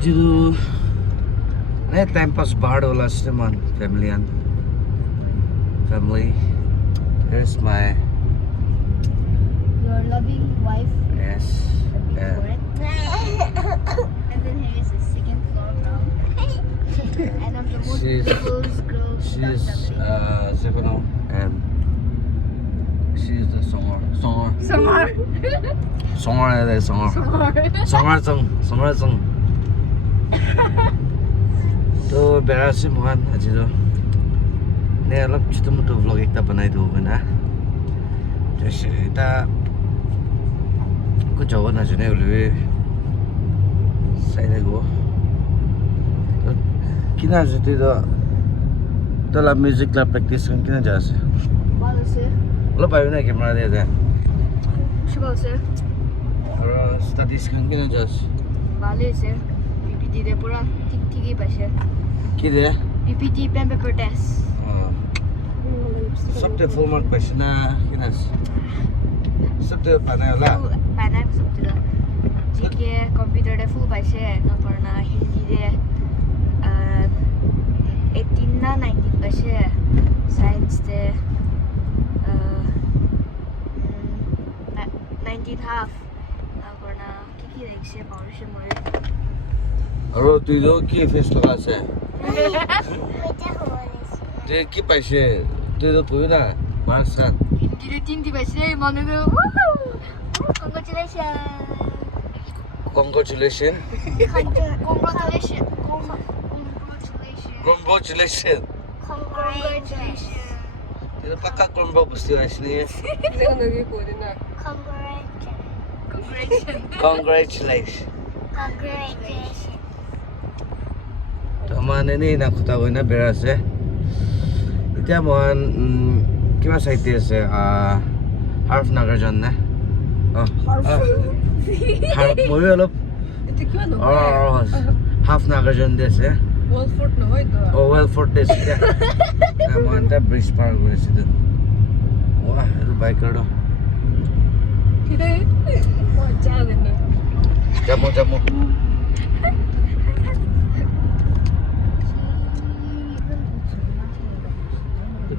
Ajidu time pass bar last month family. Here's my your loving wife. yes. And then here is the second floor now. And I'm the most beautiful girl. She's Stefano and she's the songer. तो बेरासी मोहन अजी तो ने अलग छोटो moto vlog एक ता बनाई दो बना जैसे ता कुछ और ना जने उल्ले सही लगो तो किना जते तो ला म्यूजिक ला प्रैक्टिस करने किना जासे बाल से लो भाई ने कैमरा दे दे शुभ से और स्टडीज करने किना जासे बाले से पीपीटी दे पूरा ठीक ठीक ही बचे किधर है पीपीटी पेन पेपर टेस्ट सब ते फुल मार्क पैसे ना किना सब ते पाना वाला पाना सब ते जीके कंप्यूटर दे फुल पैसे ना पढ़ना हिंदी दे 18 ना 19 पैसे साइंस दे 19 half ना पढ़ना किकी देख से पाउश मोरे और तू जो की फेस लगा से ते की पैसे तू तो कोई ना मार्क्स का हिंदी दे 3 पैसे माने दो Congratulations. Itu pakak kelompok peristiwa sini. Congratulations. Teman ini nak ketahui na beras ya. Itu mohon kima saite se harf nagarjan na. Harf moi alop. Half nagarjan des ya. Wellford na hoy to. Oh, Wellford des ya. Mohon ta bridge par kore situ. Wah, itu biker do. Manja na. Jamu.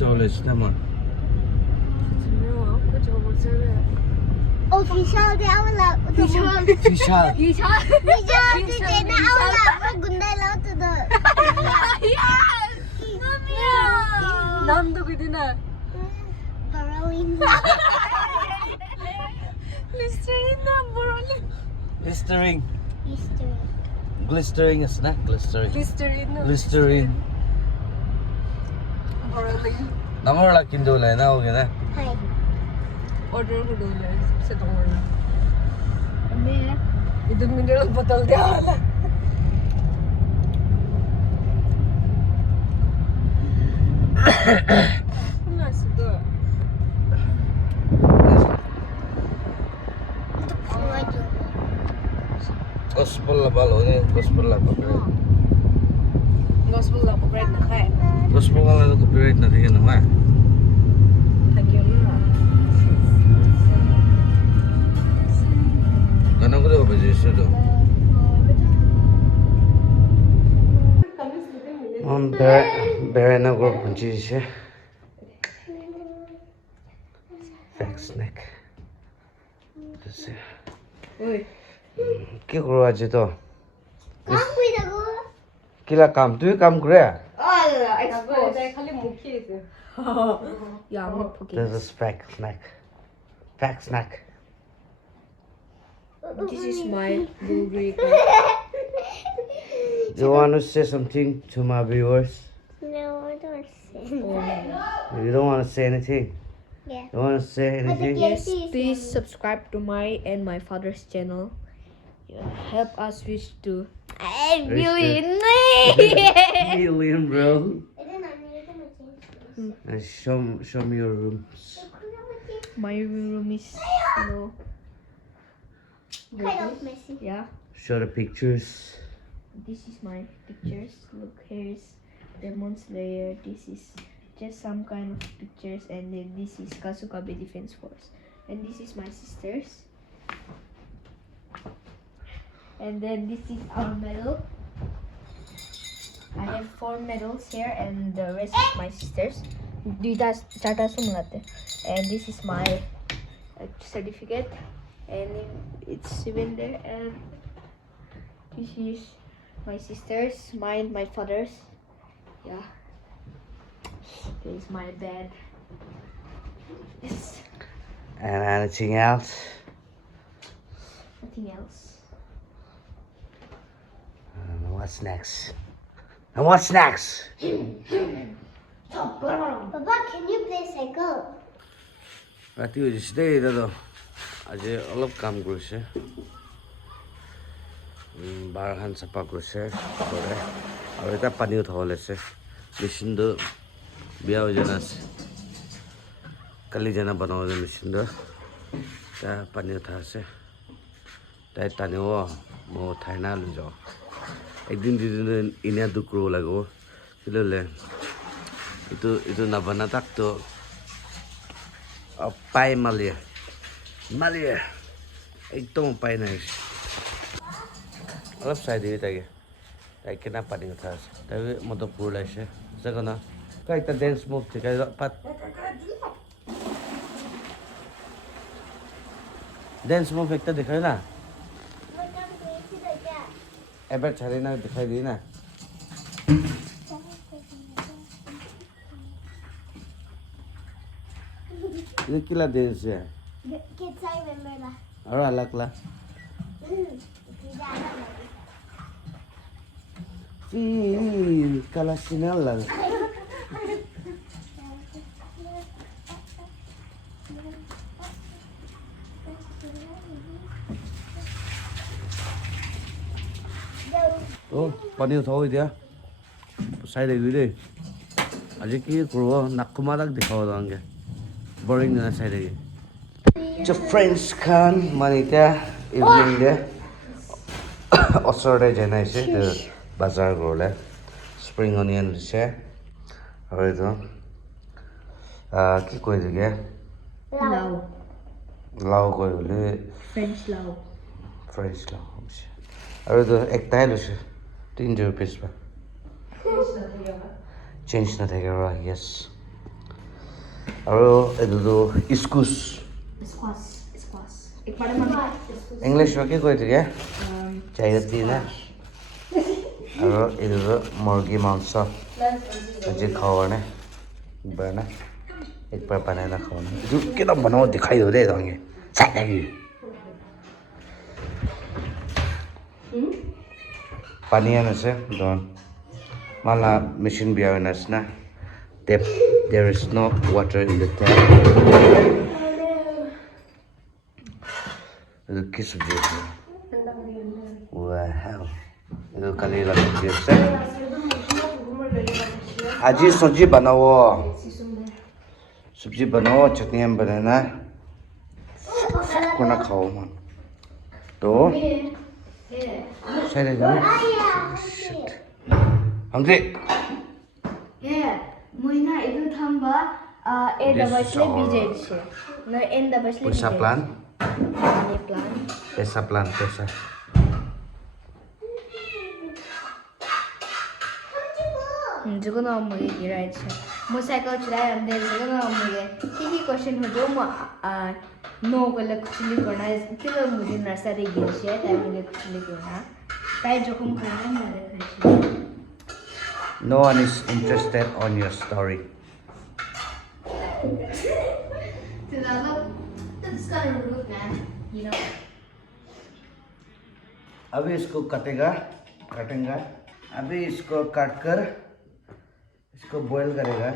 Tulis teman. Oh, Vishal dia awal. Vishal. Vishal tu cina awal. Gundai laut tu dah. Nam to kidina. Baralin. Listerine na borolin. Listerine. Glistering is not glistering. Listerine. Namor la kindo la na ho gina. Hai. Order ko dole sa tongor. मैं Idun mineral bottle dia wala. Mas to. Gospel la balo ni, gospel la copyright. Gospel la copyright na kay. Gospel la copyright na tingin na. Tagyo na. Ganun ko daw ba Jesus do? Bere na go punchi siya. Back snack. Kasi. Uy. Ki kuro aji to? Kau kui dah go. Kila kam tu kam kure? I suppose I khali mukhi ise. Ya mo phuki. This is back snack. Back snack. This is my blueberry. You want to say something to my viewers? No, I don't say. You don't want to say anything? Yeah. You want to say anything? Yes, please subscribe to my and my father's channel. Help us reach to Million, bro. And show me your rooms. my room is no. Kind of messy. Yeah, Show the pictures. this is my pictures. Look, here's Demon Slayer. This is just some kind of pictures, and then this is Kasukabe Defense Force, and this is my sisters. And then this is our medal. 4 medals here, and the rest is my sister's. Duita charta sumlate. And this is my certificate, and it's even there. And this is my sister's, mine, my father's. Yeah. This is my bed. Yes. And anything else? Nothing else. What's next? And what's next? Papa, can you play cycle? ৰাতি হৈছে দেই দাদা আজি অলপ কাম কৰিছে বাৰখান চাফা কৰিছে কৰে আৰু এটা পানী উঠাব লৈছে মেচিনটো বিয়া হৈ জানা আছে কালি জানা বনাব যে মেচিনটো এটা পানী উঠা আছে তাই টানিব মই উঠাই না লৈ যাওঁ একদিন দুদিন এনে দুখ কৰিব লাগিব কিলে এইটো নাবানা তাকতো পাই মালিয়ে একদম পাই নাই অলপ চাই দিবি তাকে তাই কেনে পানী উঠা আছে তাই মতো পুৰ ওলাইছে জাগো না কয় এটা ডেন্স মুভ শিকাই পাত ডেন্স মুভ একটা দেখাই না এবার ছাড়ি না দেখাই দিই না ini kila dance ya Kids, I remember that. aro alak la feel kala sinala oh pani uthao dia sai de gui de aje ki korbo nakkumadak dikhao dange boring na sai de jo friends khan manita evening de osore jana ise de bazar gorle spring onion lise aru edo ki koi dige Lau. lao koi bole French lau. French lao aru edo ekta lise 300 rupees ba change na thake ra yes aru edo iskus Squash. Ek pada mana? English wa ki koi dige chayati na aru edo murgi mangsa aje khawane bana ek bar banana khawana jo kena banao dikhai do de dange sai lagi pani anase don mala machine biya na tap there is no water in the tap itu kiss dia wow itu kali lagi biasa aji sabji बनाओ सब्जी बनाओ चटनी हम बनाना कोना खाओ मन तो सही रहेगा हमसे Yeah, moina itu thamba da basle BJ se. No da basle पैसा प्लान Money plan. पैसा प्लान पैसा Juga na mo gi right se. Mo cycle chulai ande juga na mo ge. Ki question ho jo mo no ko le kuchli korna tilo mujhe nursery ge se tai mujhe kuchli korna. Tai jokhom khana mo le khai. no one is interested on your story That's kind of rude, man. You know. अभी इसको काटेंगे अभी इसको काट कर इसको boil करेगा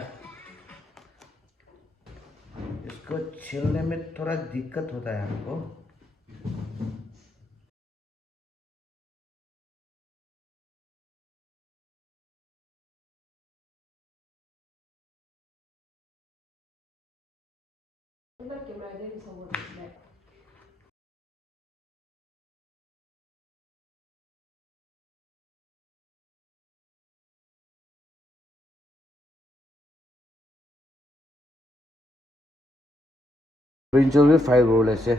इसको छीलने में थोड़ा दिक्कत होता है हमको ব্ৰিঞ্জল भी फ्राई कर लेছে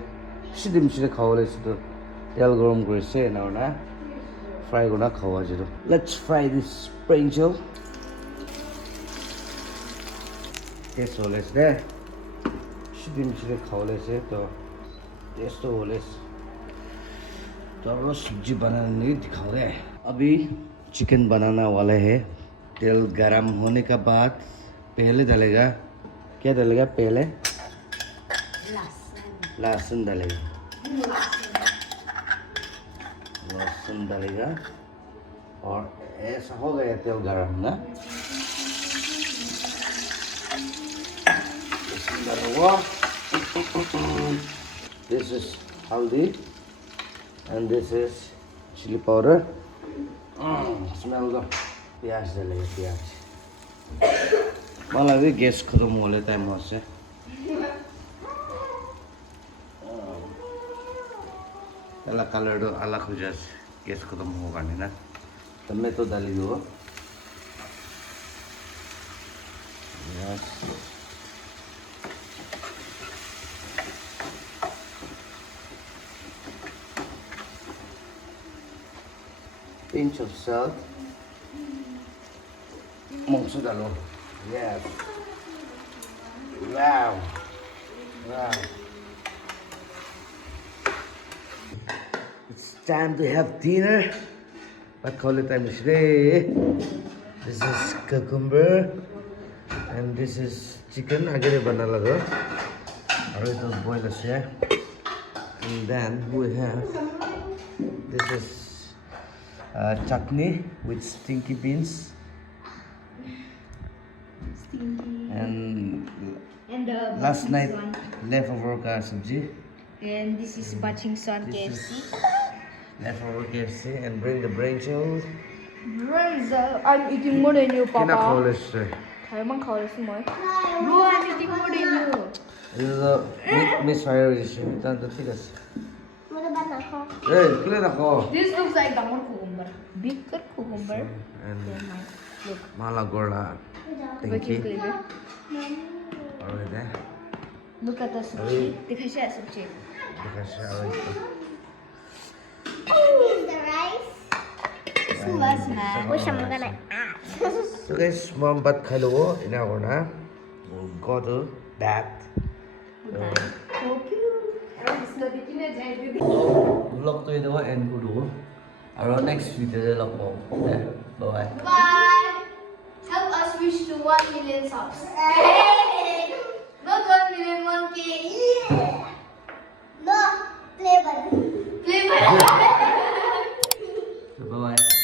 সিদিম সিদে খাব লৈছে তো তেল গৰম কৰিছে না fry guna khawa jiro. Let's fry this brinjal. Taste holes de shidim chile khawle se to taste to holes तो अब सब्जी बनाने नहीं दिखा रहे हैं अभी चिकन बनाना वाला है तेल गरम होने का बाद पहले डालेगा क्या डालेगा पहले लहसुन डालेगा लहसुन डालेगा और ऐसा हो गया तेल गरम ना This is haldi and this is chili powder. Smell the प्याज डालेगा प्याज मलाई भी गैस खत्म होने टाइम से अलग कलर दो अलग हो जाए गैस खत्म होगा नहीं ना टमाटो डाली दो pinch of salt mongso dalo yes wow it's time to have dinner but call it time this is cucumber and this is chicken agare banala do aru to boil ase and then we have this is chutney with stinky beans and the last night leftover ka sabji and this is batching son KFC. Leftover KFC and bring the brinjal. I'm eating more than you, Kina Papa. khawles Taiwan khawles mo. No, I'm eating more than you. this is a miss fire edition tan to thik ase Mura ba na ako? hey kila na ko This looks like damon cucumber. Bigger cucumber and than mine. Look, mala gorla working thank you cleaver. alright there Look at the sushi. Dikhai siya sushi. because alright This is the rice. Suwas na. Wish I'm gonna so guys mom bat khalo ina gona go to that So cute. vlog to ito end ko do around next video log mo bye Bye. Help us reach to 1 million subs. Not 1 million, 1K. no play button. Play by. bye bye